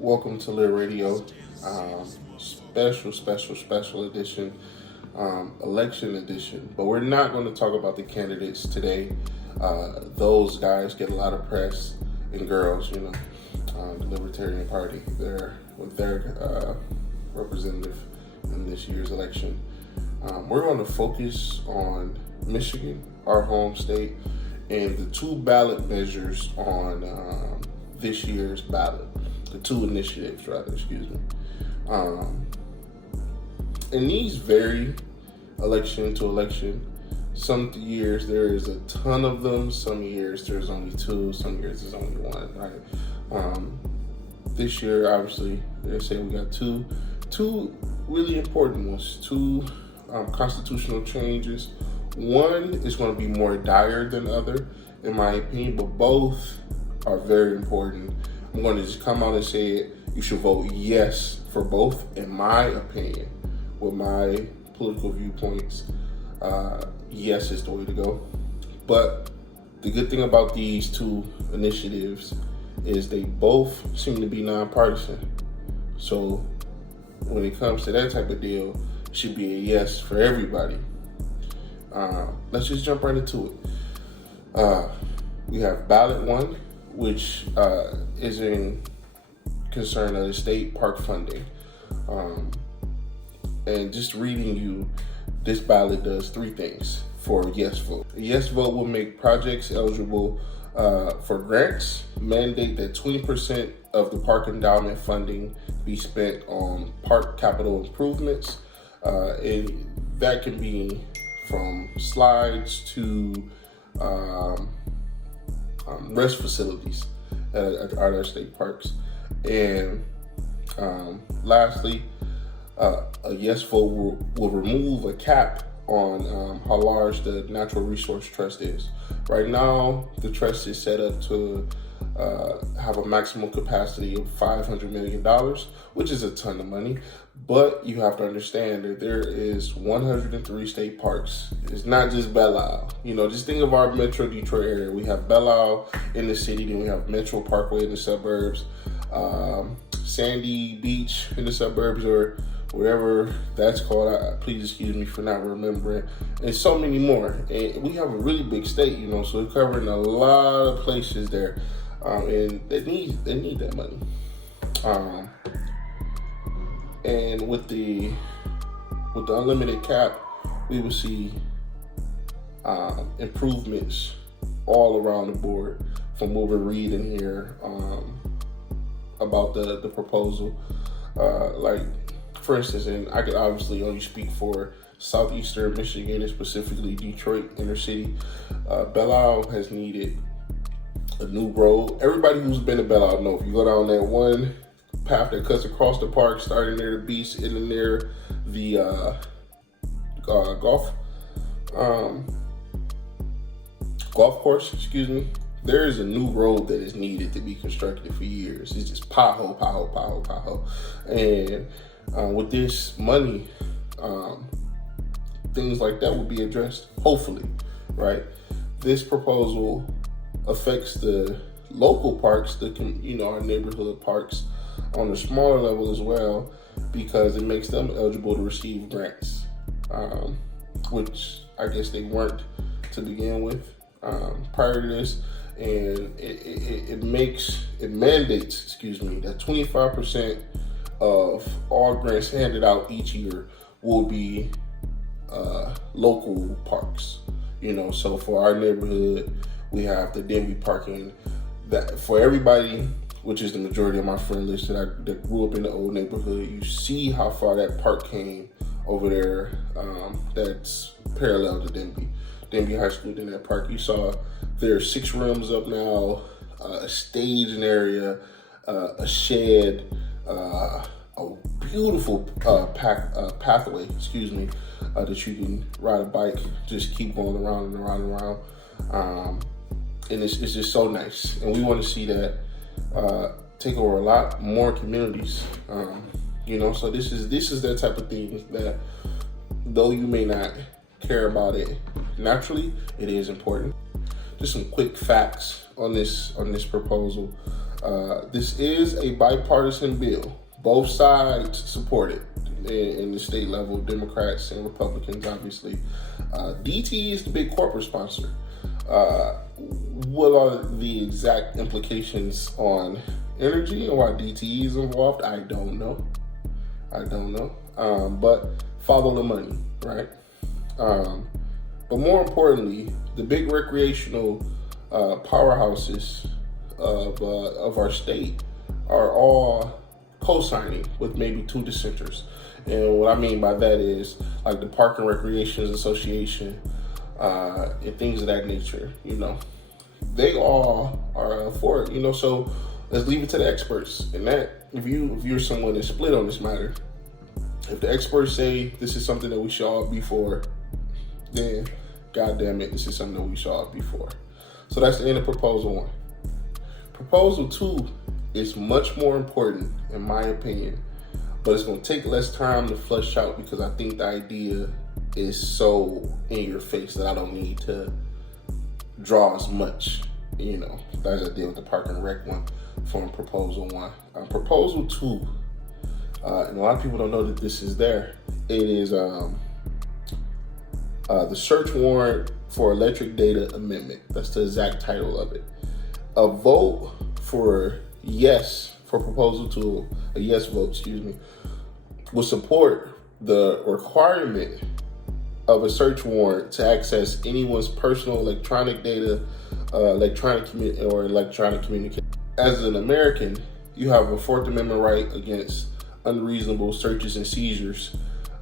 Welcome to Lear Radio, special edition, election edition. But we're not going to talk about the candidates today. Those guys get a lot of press, and girls, the Libertarian Party, they're with their representative in this year's election. We're going to focus on Michigan, our home state, and the two ballot measures on this year's ballot. The two initiatives, rather, and these vary election to election. Some years there is a ton of them. Some years there's only two. Some years there's only one, right? This year, obviously, they say we got two really important ones, two constitutional changes. One is going to be more dire than the other, in my opinion, but both are very important. I'm going to just come out and say it. You should vote yes for both, in my opinion. With my political viewpoints, yes is the way to go. But the good thing about these two initiatives is they both seem to be nonpartisan. So when it comes to that type of deal, it should be a yes for everybody. Let's just jump right into it. We have ballot one, which is in concern of the state park funding. And just reading you, this ballot does three things for a yes vote. A yes vote will make projects eligible for grants, mandate that 20% of the park endowment funding be spent on park capital improvements. And that can be from slides to rest facilities at our state parks. And lastly, a yes vote will remove a cap on how large the Natural Resource Trust is. Right now, the trust is set up to have a maximum capacity of $500 million, which is a ton of money. But you have to understand that there is 103 state parks. It's not just Belle Isle. Just think of our Metro Detroit area. We have Belle Isle in the city, then we have Metro Parkway in the suburbs, Sandy Beach in the suburbs, or whatever that's called. Please excuse me for not remembering. And so many more. And we have a really big state, so we're covering a lot of places there. And they need that money. And with the unlimited cap, we will see improvements all around the board from what we're reading here about the proposal. Like, for instance, and I could obviously only speak for southeastern Michigan and specifically Detroit inner city. Belle Isle has needed a new road. Everybody who's been to Belle Isle know if you go down that one path that cuts across the park, starting near the beach and near the golf course, there is a new road that is needed to be constructed for years. It's just pothole. And with this money, things like that will be addressed, hopefully, right? This proposal affects the local parks, our neighborhood parks, on a smaller level as well, because it makes them eligible to receive grants, which I guess they weren't to begin with prior to this. And it mandates, that 25% of all grants handed out each year will be local parks. So for our neighborhood, we have the Denby parking. That for everybody, which is the majority of my friend list that grew up in the old neighborhood, you see how far that park came over there. That's parallel to Denby High School. In that park, you saw there are 6 rims up now, a staging area, a shed, a beautiful pathway, that you can ride a bike, just keep going around and around and around. And it's just so nice. And we want to see that take over a lot more communities. So this is that type of thing that, though you may not care about it naturally, it is important. Just some quick facts on this proposal. This is a bipartisan bill. Both sides support it in the state level, Democrats and Republicans, obviously. DTE is the big corporate sponsor. What are the exact implications on energy and why DTE is involved? I don't know. But follow the money, right? But more importantly, the big recreational powerhouses of our state are all co-signing with maybe two dissenters. And what I mean by that is like the Park and Recreation Association and things of that nature, they all are for it, so let's leave it to the experts. And that, if you're someone that's split on this matter, if the experts say this is something that we should all be for, then God damn it, this is something that we should all be for. So that's the end of proposal 1. Proposal 2 is much more important, in my opinion, but it's going to take less time to flesh out because I think the idea is so in your face that I don't need to draw as much, as I did with the Park and Rec one from proposal 1. Proposal 2, and a lot of people don't know that this is there. It is the search warrant for electric data amendment. That's the exact title of it. A vote for yes for proposal 2, a yes vote, will support the requirement of a search warrant to access anyone's personal electronic data, electronic communication. As an American, you have a Fourth Amendment right against unreasonable searches and seizures.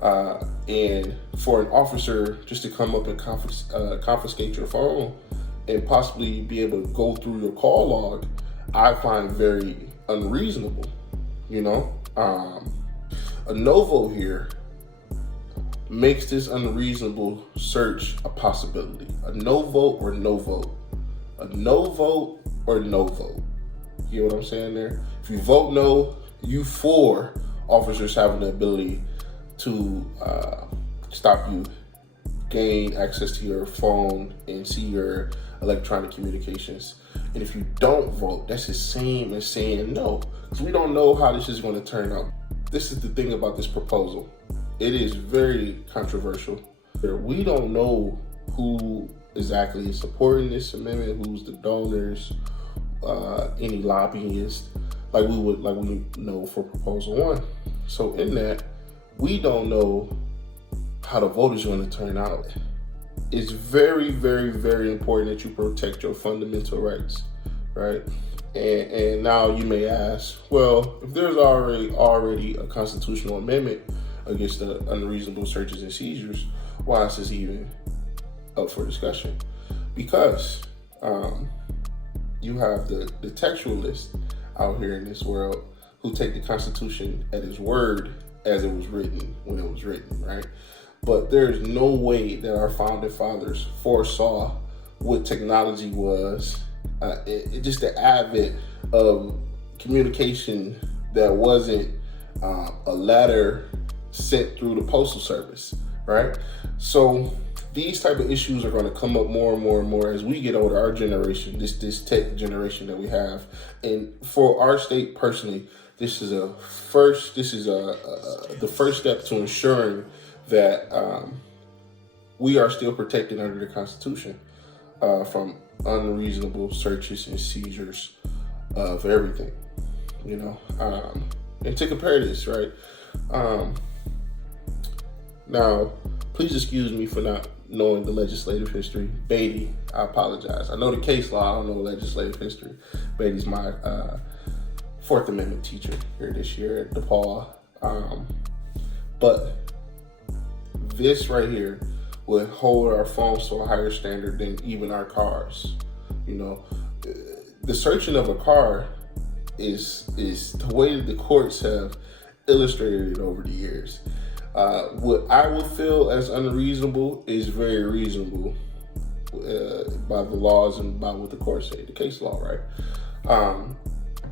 And for an officer just to come up and confiscate your phone and possibly be able to go through your call log, I find very unreasonable. A no vote here makes this unreasonable search a possibility. A no vote or no vote. A no vote or no vote. You hear what I'm saying there? If you vote no, you for officers having the ability to stop you, gain access to your phone, and see your electronic communications. And if you don't vote, that's the same as saying no, because we don't know how this is going to turn out. This is the thing about this proposal. It is very controversial. We don't know who exactly is supporting this amendment, who's the donors, any lobbyists, like we know for proposal 1. So in that, we don't know how the vote is going to turn out. It's very, very, very important that you protect your fundamental rights, right? And now you may ask, well, if there's already a constitutional amendment against the unreasonable searches and seizures, why is this even up for discussion? Because you have the textualists out here in this world who take the Constitution at its word as it was written when it was written, right? But there's no way that our founding fathers foresaw what technology was. Just the advent of communication that wasn't a letter sent through the postal service, right? So these type of issues are going to come up more and more and more as we get older. Our generation, this tech generation that we have, and for our state personally, this is the first step to ensuring that we are still protected under the Constitution from unreasonable searches and seizures of everything, and to compare this, right? Now, please excuse me for not knowing the legislative history. Beatty, I apologize. I know the case law, I don't know legislative history. Beatty's my Fourth Amendment teacher here this year at DePaul. But this right here would hold our phones to a higher standard than even our cars. The searching of a car is the way that the courts have illustrated it over the years. What I would feel as unreasonable is very reasonable by the laws and by what the courts say, the case law, right?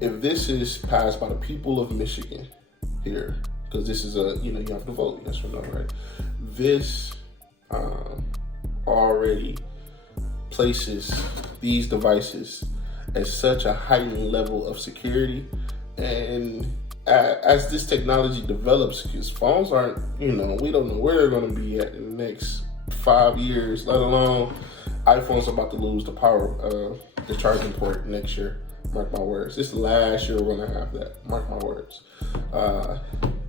If this is passed by the people of Michigan here, because this is you have to vote, yes or no, right? This already places these devices at such a heightened level of security. And as this technology develops, because phones aren't, we don't know where they're going to be at in the next 5 years, let alone iPhone's about to lose the power of the charging port next year. Mark my words. This last year we're going to have that. Mark my words.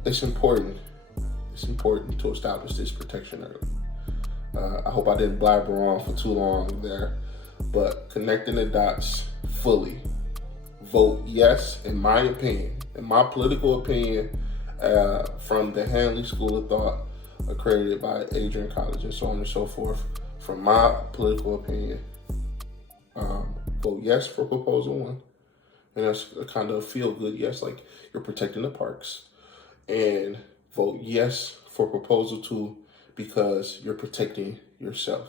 It's important. It's important to establish this protection early. I hope I didn't blabber on for too long there, but connecting the dots fully. Vote yes, in my opinion, in my political opinion, from the Hanley School of Thought, accredited by Adrian College, and so on and so forth. From my political opinion, vote yes for proposal 1. And that's a kind of feel-good yes, like you're protecting the parks. And vote yes for proposal 2 because you're protecting yourself.